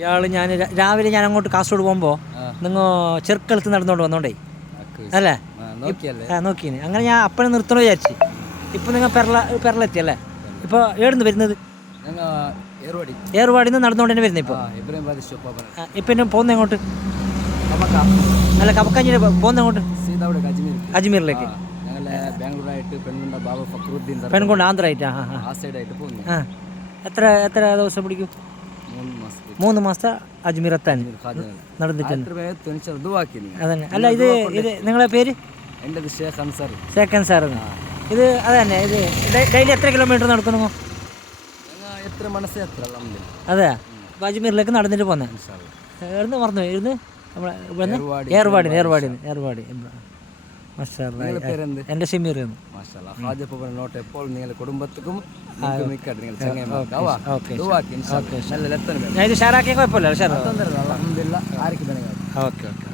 ഇയാൾ രാവിലെ ഞാൻ അങ്ങോട്ട് കാസർഗോഡ് പോകുമ്പോൾ നിങ്ങൾ ചെറുക്കളത്ത് നടന്നുകൊണ്ട് വന്നോണ്ടേ അല്ലേ നോക്കീന് അങ്ങനെ ഞാൻ അപ്പഴേ നിർത്തണോ വിചാരിച്ചു. ഇപ്പം നിങ്ങൾ പെരളെത്തി അല്ലേ? ഇപ്പോൾ ഏടുന്ന് വരുന്നത്? ഏർവാടിന്ന് നടന്നുകൊണ്ട് തന്നെ വരുന്നത്. ഇപ്പോൾ ഇപ്പം പോകുന്നത് എങ്ങോട്ട്? അല്ല കപ്പക്കാഞ്ചി പോകുന്ന എങ്ങോട്ട്? അജ്മീറിലേക്ക്. പെൺകൊണ്ട് ആന്ധ്രായിട്ട്. എത്ര ദിവസം പിടിക്കും? 3 മാസത്തെ അജ്മീർ എത്താൻ നടന്നിട്ടുണ്ട്. അതന്നെ. അല്ല ഇത് നിങ്ങളെ പേര്? ഷേഖ് അൻസാർ. ഇത് അതന്നെ. ഇത് ഡെയിലി എത്ര കിലോമീറ്റർ നടക്കുന്നു? അതെ. അപ്പോൾ അജ്മീറിലേക്ക് നടന്നിട്ട് പോന്നെ. എവിടുന്ന് പറഞ്ഞു? ഇരുന്ന് ഏർവാടി. എന്റെ ഷമീർ. ഞാൻ ഇത് ഷെയറാക്കിയ കുഴപ്പമില്ല. ഓക്കെ.